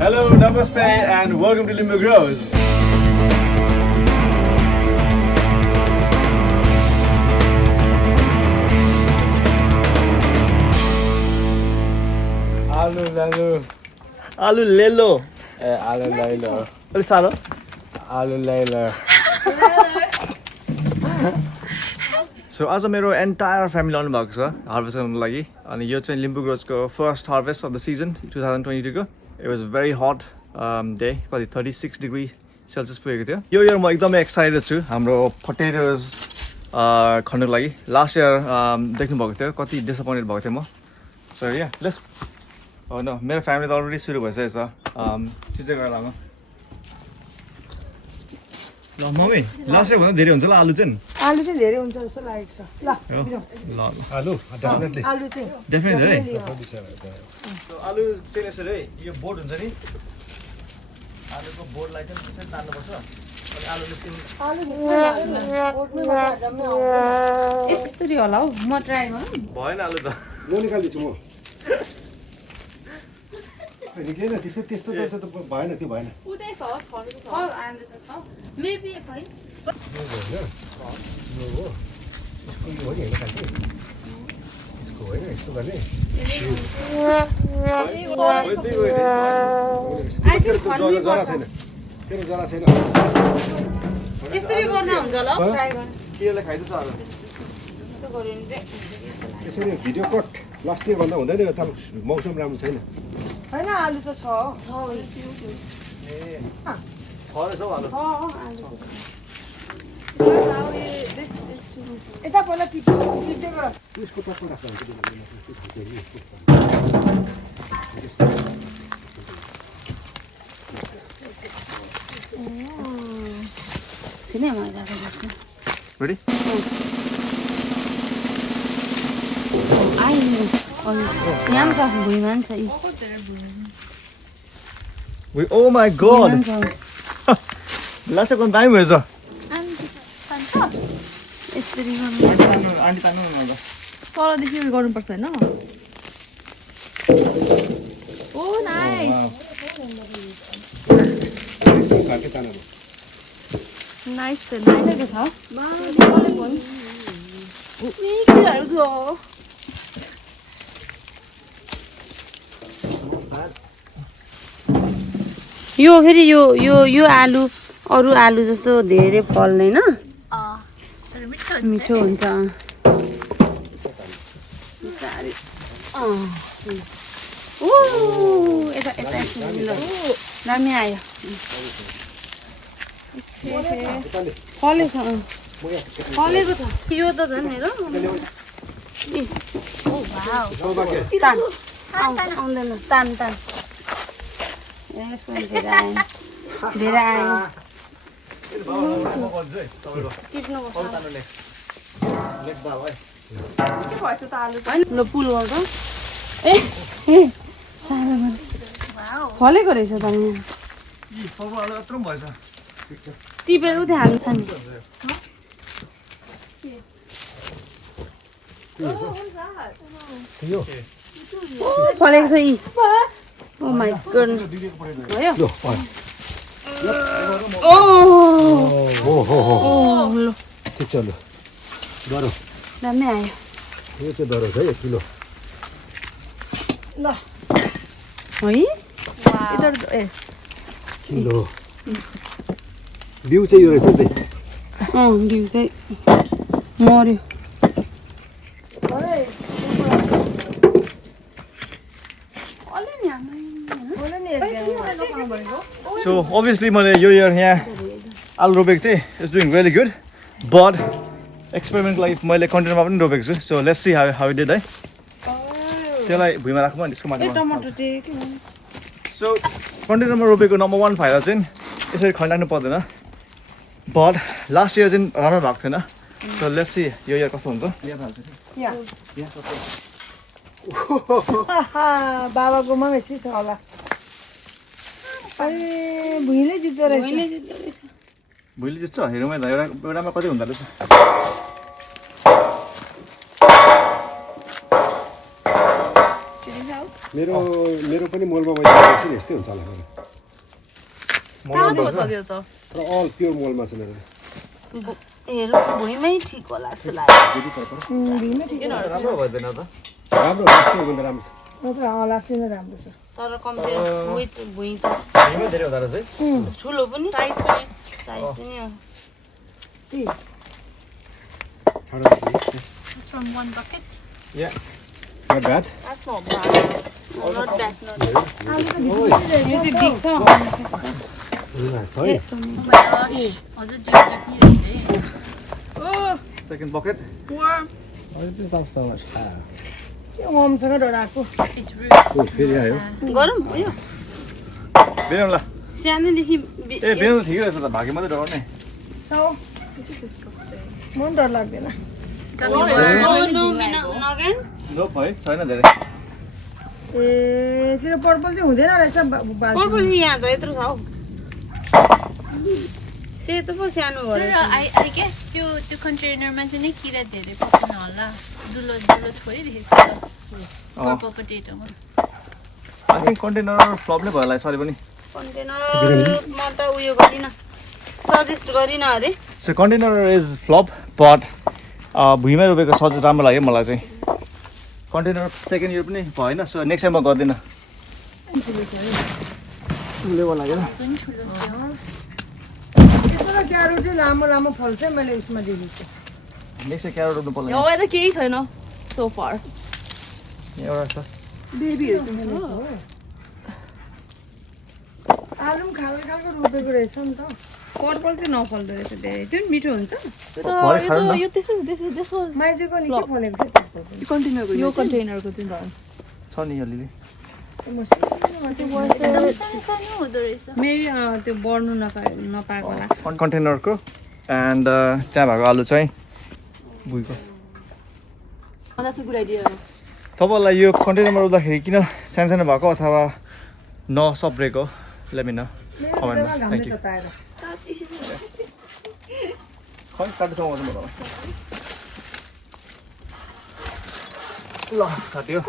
Hello, namaste, and welcome to Limbu Grows. आलु लेलो ए आलु लैलो अलि साह्रो आलु लैलो सो आज मेरो एन्टायर फ्यामिली आउनु भएको छ हार्भेस्ट गर्नुको लागि अनि यो चाहिँ लिम्बू ग्रोजको first harvest of the season 2022 को it was very hot day कति 36 डिग्री सेल्सियस पुगेको थियो यो इयर म एकदमै एक्साइटेड छु हाम्रो पोटेटोज खन्नुको लागि लास्ट इयर देख्नु भएको थियो कति डिसअपोइन्टेड भएको थियो म सो या लेट्स हो न मेरो फ्यामिली त अलरेडी सुरु भइसकेको छ चिजै गरेर आमा ल मम्मी लास्ट इयर भन्दा धेरै हुन्छ ल आलु चाहिँ धेरै हुन्छ जस्तो लागेको छ ल ल Hello, definitely. आलु चाहिँ डेफिनेटली है आलु चाहिँ यसरी है यो बोर्ड हुन्छ नि आलुको बोर्डलाई चाहिँ त्यसरी तान्नुपर्छ अनि आलु निस्किनु यस्तरी होला हौ म ट्राई गरौँ भएन आलु त म निकाल्दिन्छु म निक्लेन त्यस्तो त्यस्तो त भएन त्यो भएन उतै छ छनु छ आलु त छ मेबी खै यसको यो हो नि होइन खालि यसको होइन यस्तो गर्ने जरा छैन तेरो जरा छैन यस्तरी गर्दा हुन्छ ल ट्राई गर्न केले खाइदिन्छ आलु यस्तो गऱ्यो भने चाहिँ यसरी भिडियो कट लास्ट इयर भन्दा हुँदैन यो त मौसम राम्रो छैन हैन आलु त छ ए फरेछ हौ आलु यता पहिला टिप्दै गर त्यसको टक्क राख्दा छैन म राखेको छु रेडी आइनु यहाँ पनि छ भुइँमा पनि छ वी oh my god last year दामी भएछ यस्तरी गर्नु आन्टी तान्नु न तलदेखि उयो गर्नुपर्छ होइन ओ नाइस नाइस नाइसको छ यो फेरि यो आलु अरू आलु जस्तो धेरै फल्दैन मिठो हुन्छ यता दामी आयो फलेछ फलेको छ यो त झन् हेर तान आउँदैन तान तान धेरै आयो धेरै आयो ल पुल गर्छ ए सानो फलेको रहेछ त टिपेर उठे हाल्छ नि फलेको छ यी ओ माई गड भयो ल चलो डरो दामी आयो यो चाहिँ डरो छ 1 किलो ल है यता ए किलो बिउ चाहिँ यो रहेछ नि त बिउ चाहिँ मर्यो सो obviously मैले यो इयर यहाँ आलु रोपेको थिएँ it's doing really good but एक्सपेरिमेन्टको लागि मैले कन्टेनरमा पनि रोपेको छु so let's see how did है त्यसलाई भुइँमा राख्नु अनि त्यसको माथि सो कन्टेनरमा रोपेको नम्बर 1 फाइदा चाहिँ यसरी खन्डाक्नु पर्दैन बट लास्ट इयर चाहिँ राम्रो भएको थिएन सो लेट्स सी यो इयर कस्तो हुन्छ बाबाकोमा यस्तै छ होला अरे भुइँले जित्दो रहेछ भुइँले जित्छ हेरौँ है त एउटामा कति हुँदो रहेछ मेरो पनि मोलमा मैले देखेको छु नि यस्तै हुन्छ होला कहाँको छ त्यो त तर अल प्योर मोलमा छ मेरो हेर्नु भुइँमै ठिक होला जस्तो लाग्यो राम्रो भइदिएन त राम्रो लाग्छ भन्दा राम्रो छ लासी नै राम्रो छ तर कम्पेयर विथ भुइँ त भुइँमै धेरै हुँदो रहेछ ठुलो पनि साइज पनि हो It's from one bucket. Yeah. Not bad. That's not bad. Not bad, not bad. यो चाहिँ बिग छ है Oh my gosh. अझ जिपजिपी रहेछ है. Second bucket. Oh, this is so much fire. त्यो ममसँग डराएको It's roots. फेरि आयो गरौँ यो बेनौ ल सानैदेखि ए बेनौ ठिकै रहेछ त भागी मात्रै डराउने सौ मन डर लाग्दैन नगेन लोप है छैन धेरै ए तेरो पर्पल चाहिँ हुँदैन रहेछ पर्पल यहाँ त यत्रो छ हौ सेतो पो सानो तर भएर I guess त्यो कन्टेनरमा चाहिँ नै किरा धेरै पस्दैन होला. दुलो दुलो थोरै देखेको छु त. पर्पल पोटेटोमा. आई थिङ्क कन्टेनर फ्लप नै भयो होला सरी पनि कन्टेनरमा त उयो गरिन सजेस्ट गरिन अरे so container is flop but भुइँमै रोपेको सज राम्रो लाग्यो मलाई चाहिँ कन्टेनर सेकेन्ड इयर पनि भएन सो नेक्स्ट टाइम म गर्दिनँ लेबर लागेर त्यसमा क्यारोट चाहिँ लामो लामो फल्छ मैले उसमा देखेको छु नेक्स्ट टाइम क्यारोट रोप्नु पर्ला यहाँ त केही छैन सो फार एउटा छ आलु पनि खालको खालको रोपेको रहेछ नि त पर्पल चाहिँ नफल्दो रहेछ धेरै त्यो पनि मिठो हुन्छ भरे खानु न। माइजूको नि के फलेको थियो यो कन्टेनरको चाहिँ छ नि अलिअलि सानो सानो हुँदो रहेछ. मेबी त्यो बढ्नु नपाएको होला कन्टेनरको एन्ड त्यहाँ भएको आलु चाहिँ भुइँको तपाईँहरूलाई यो कन्टेनरमा रोप्दाखेरि किन सानो भएको अथवा नसप्रेको लेमिन मेरो घामले थ्याङ्क यू तताएर खै काट्नुसँग गर्नु पर्ला ल काट्यो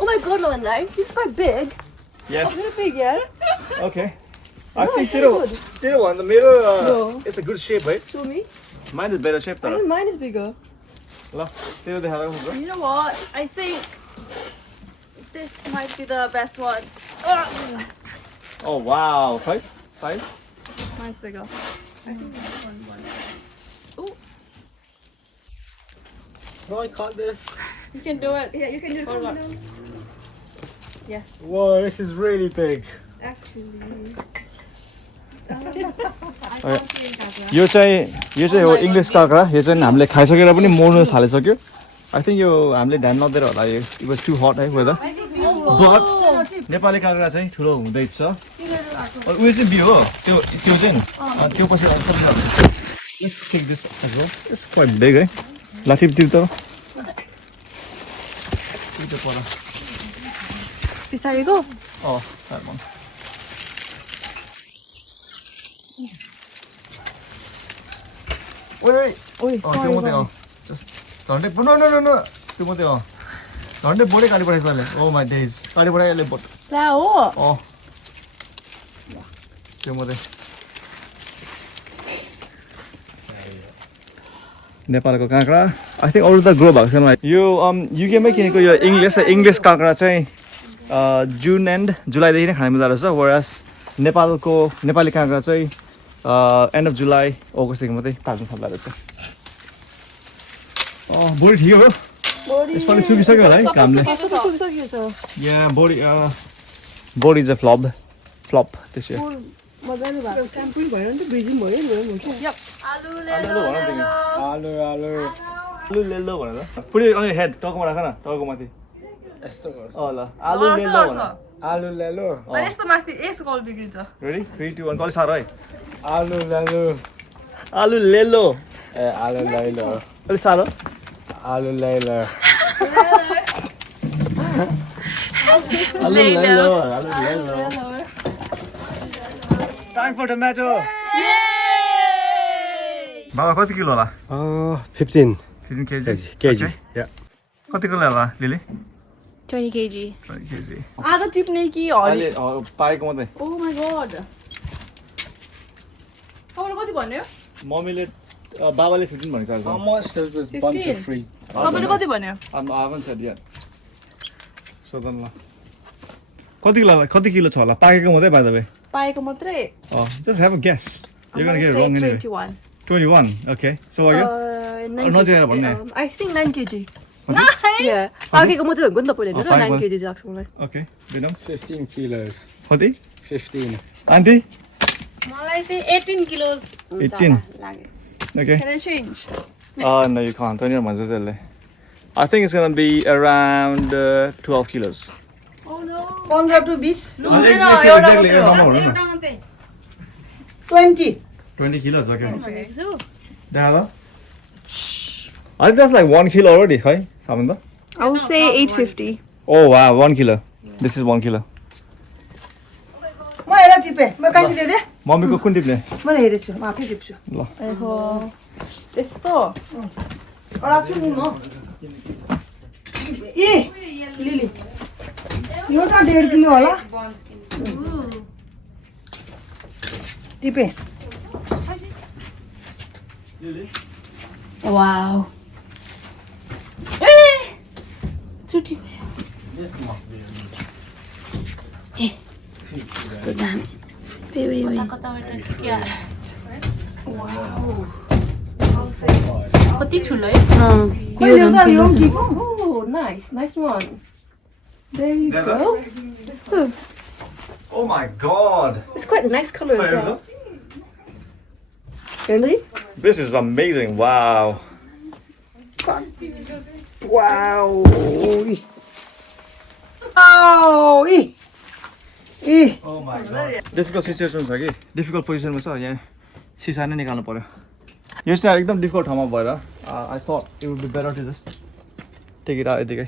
Oh my god, Lorelai, it's quite big. Yes Big, yeah? Okay I think तेरो भन्दा मेरो इट्स अ गुड सेप है Show me. Mine is better shape I तर think mine is bigger. ल तेरो देखाएको हुन्छ You know what? I think this might be the best one. Oh wow खै size Mine's bigger. No, I caught this. You can do it. Yeah, you can do it. Yes. Whoa, this is really big. Actually. यो चाहिँ हो English काँक्रा यो चाहिँ हामीले खाइसकेर पनि मोड्नु थालिसक्यो आई थिङ्क यो हामीले ध्यान नदिएर होला यो इट वाज टु हट है वेदर बट नेपाली काँक्रा चाहिँ ठुलो हुँदैछ उयो चाहिँ बियो हो त्यो चाहिँ त्यो पछि Let's take this as well. It's quite big है ल टिप त Pisarigo. Oh, that one. Wait. Oi, त्यो मात्रै हो जस्ट झन्डै no त्यो मात्रै हो झन्डै बोर्डै काटी पठाएछ अहिले ओ माई डेज काटी पठायो यसले बोट La oh. अँ त्यो मात्रै नेपालको काँक्रा आई थिङ्क अरू त ग्रो भएको छैन यो युकेमै किनेको यो इङ्ग्लिस काँक्रा चाहिँ जुन एन्ड जुलाईदेखि नै खान मिल्दो रहेछ वरास नेपाली काँक्रा चाहिँ एन्ड अफ जुलाई अगस्तदेखि मात्रै पाक्नु थाल्दो रहेछ बोडी ठिकै हो यसपालि सुकिसक्यो होला है कामले यहाँ बोडी चाहिँ फ्लप त्यसो मजाले भएको Camping भयो नि त ब्रिजिङ भयो नि आलु लेलो भनेर पुरै अनि हेड टाउकोमा राख न टाउको माथि यस्तो गर्छ ल आलु लेलो भनेर आलु लेलो अनि यस्तो माथि यसको कल बिग्रिन्छ रेडी 3 2 1 कति साह्रो है आलु लेलो आलु लेलो ए आलु लेलो अलि साह्रो आलु लेलो आलु लेलो टाइम फर टोमेटो बाबा कति किलो होला 15 15 केजी केजी या कति किलो होला लिली 20 kg. 20 kg. आज टिप्ने कि हरि अहिले पाएको मात्रै ओ माई गॉड तपाईँले कति भन्यो मम्मीले बाबाले 15 भनेको छ How much does this bunch of free? तपाईँले कति भन्यो I haven't said yet. सोधन ल कति किलो छ होला पाकेको मात्रै बाइ द वे पाएको मात्रै just have a guess. You're going to get it wrong anyway. 21 21. Okay. So what are you? नजिएर भन्ने. I think 9 kg Yeah, पाकेको मात्रै भनेको नि तपाईँले होइन 9 kg लाग्छ मलाई Okay. Dinam. 15 kilos. कति? 15. Auntie? मलाई चाहिँ 18 किलोज 18. लाग्यो Okay. Can I change? No, you can't. 21 भन्छ त्यसले. I think it's going to be around 12 kilos. 15 to 20 Exactly. 20 20 kilos, okay. भनेको छु There. I think that's like 1 kilo already, है सामान त? I will say 850 Oh wow, 1 kilo. This is 1 kilo. म हेर टिपे म कान्छी दिए मम्मीको कुन टिप्ने? मैले हेरेछु म आफै टिप्छु त्यस्तो अडाछु नि म ए लिली यो त 1.5 किलो होला टिपे वाउ छुट्टी ए कस्तो दामी कताबाट के कति ठुलो है यो Oh, nice one. There you go. Oh my god. It's quite a nice color as well. Really? This is amazing. Wow. Wow औ इ Oh my god. Difficult situation छ कि डिफिकल्ट पोजिसनमा छ यहाँ सिसा नै निकाल्नु पर्यो यो चाहिँ एकदम डिफिकल्ट ठाउँमा भएर I thought it would be better to just take it out यतिकै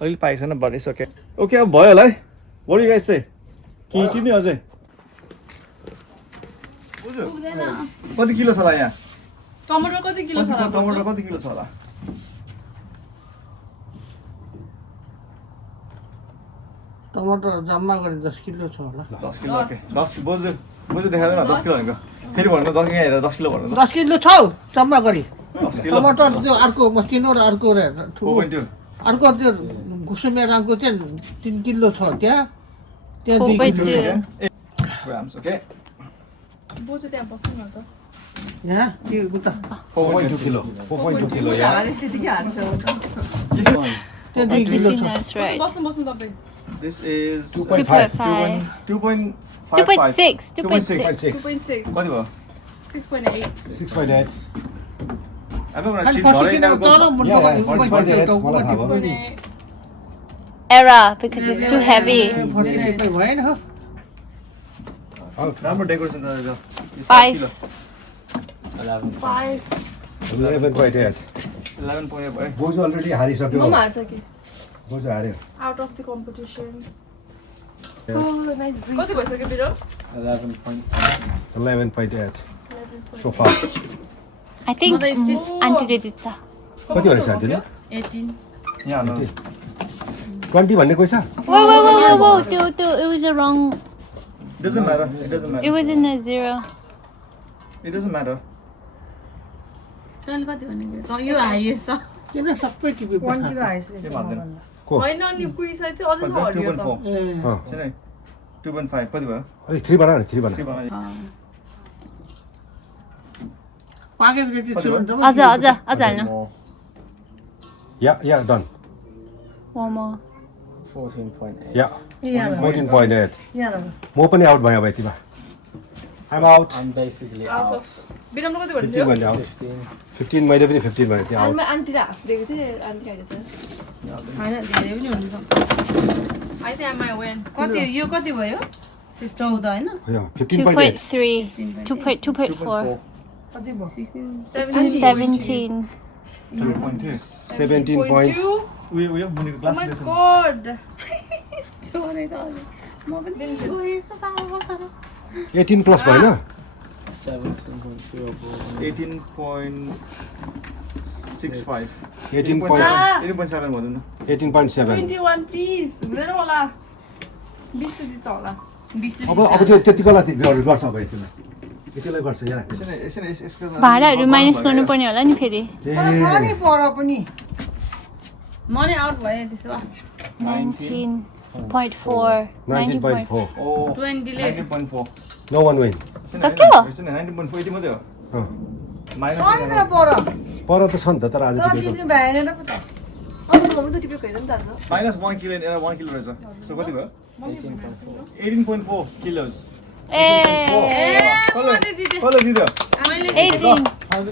अहिले पाएको छैन but it's okay. Okay अब भयो होला है What do you guys say? कि टिप्ने अझै बुझ्यो कति किलो छ होला यहाँ टमाटर कति किलो छ टमाटर कति किलो छ होला टमाटर जम्मा गरे 10 किलो छ होला 10 किलो ओके 10 बोजू देखादैन 10 किलो भनेको फेरि भन्नु 10 यहाँ हेरेर 10 किलो भन्नु 10 किलो छ जम्मा गरी 10 किलो टमाटर त्यो अर्को मसिनो र अर्को रे 4.2 अर्को त्यो घुसुमे रङको चाहिँ 3 किलो छ त्यहाँ 2 किलो grams okay बोजू त्यहाँ बस्नु न त यहाँ के उता 4.2 किलो 4.2 किलो या त्यतिकै हाल्छ त्यो 2 किलो छ That's right. बस्नु तपाईँ This is 2.5. 2.6. 2.6 2.6 कति भयो 6.8 6.8 I'm going to अनि cheat पछि भरे किन तल मुन्टो Error because it's too heavy. भएन हो राम्रो डेकोरेसन गरेको 5. 11.8 11.8 भयो बोजू अलरेडी हारिसक्यो म हार्छ कि बोजू हार्यो आउट अफ द कम्पिटिसन कति भइसक्यो बिरो 11.8 so far I think Auntie did it. कति भने साथीले 18 यहाँ हाल्नु 20 भन्ने कोही छ Whoa. It was a wrong. doesn't matter It was in a 0. it doesn't matter तैँले कति भनेको यो हाइएस्ट छ किन सबै टिपी 1 किलो आइस रहेछ को होइन अनि पुगिसक्यो थियो अझै छ हरियो त 2.4 छैन 2.5 कति भयो अलि 3 बना नि 3 बना 3 भयो पाकेको चाहिँ कति भयो? अझ हाल्न या डन One more. 14.8. या 14.8 यहाँ म पनि आउट भयो भाइ तिमा I'm out I'm basically out out. अफ बिरमले कति 15 भन्थ्यो भन्ने आउट 15. 15 मैले पनि 15 भने त्यो आउट अनि आन्टीले हाँसिदिएको थिएँ आन्टी खाइदिएछ होइन धेरै पनि हुनसक्छ I think I my when कति यो कति भयो 14 होइन यो 15.8 2.3. 2.4. कति भयो 17. 7.2 17 point उयो मुनिको ग्लास माई रहेछ गॉड म पनि यस्तो सानो बस्छ 18 प्लस भएन 17.2. 18.7 18.65. 18.7 भनौँ न 18.7 21 please हुँदैन होला 20 त दिन्छ होला 20 अब त्यो त्यतिकोलाई गर्छ अब यतिलाई गर्छ यहाँ यसको भाडाहरू माइनस गर्नुपर्ने होला नि फेरि तर छ नि पर पनि मनी आउट भयो त्यसो भए 19.4 19.4 20 ले 19.4 no one win सक्यो 19.4 यति मात्रै हो अँ। छ नि तर पर पर त छ नि त तर आज तर टिपेको टिप्नु भएन र पो त अब म त टिपेको हेर नि त आज माइनस 1 किलो एन्ड 1 किलो रहेछ सो कति भयो 18.4 kilos ए कसले जित्यो मैले 18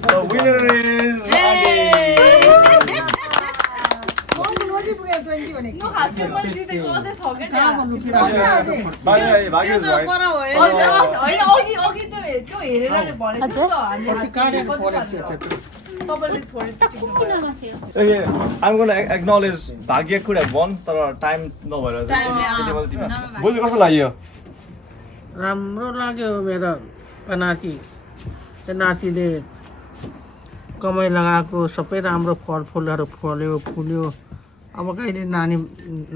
The winner is Adi. म नजिक पुगेँ 20 भनेको यो हातले मैले जितेको अझै छ के कहाँ भन्नु अझै पिराज अझै भाग्य is right. पर भयो होइन अघि त्यो हेरेर नि भनेको त हामीले काटेको परेको थियो तपाईले थोरै कुनामा थियो Okay, I'm going to acknowledge Bhagya could have won, तर time नभएर Time ले, त्यति मात्रै टिप्यो। नभए बोजू कस्तो लाग्यो राम्रो लाग्यो मेरो नाति त्यो नातिले कमाइ लगाएको सबै राम्रो फलफुलहरू फल्यो फुल्यो अब कहिले नानी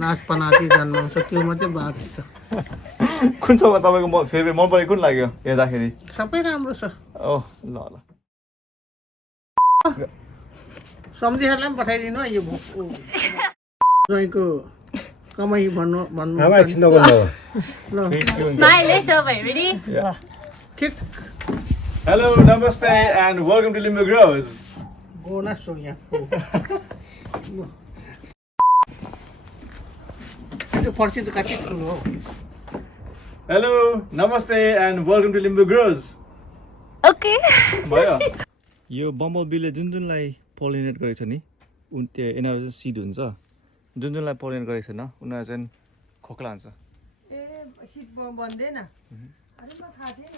नाच पनाति जन्माउँछ त्यो मात्रै बाँकी छ कुन चाहिँ तपाईँको फेभरेट मन परेको कुन लाग्यो हेर्दाखेरि सबै राम्रो छ ओह ल ल सम्झिहरूलाई पनि पठाइदिनु है यो ज्वाइँको कमाइ भन्नु आमा एकछिन नबोल्नु ल स्माइल है सबै रेडी ठिक Hello, namaste and welcome to Limbo Grows. Bonus हो यहाँ त्यो पर्ची त कति ठुलो हो Hello, namaste and welcome to Limbo Grows. Okay भयो यो बम्बल बीले जुन जुनलाई पोलिनेट गरेको छ नि त्यो यिनीहरू चाहिँ सिड हुन्छ जुन जुनलाई पोलिनेट गरेको छैन उनीहरू चाहिँ खोक्ला हुन्छ ए सिट बन्दैन अरे म थाहा थिएन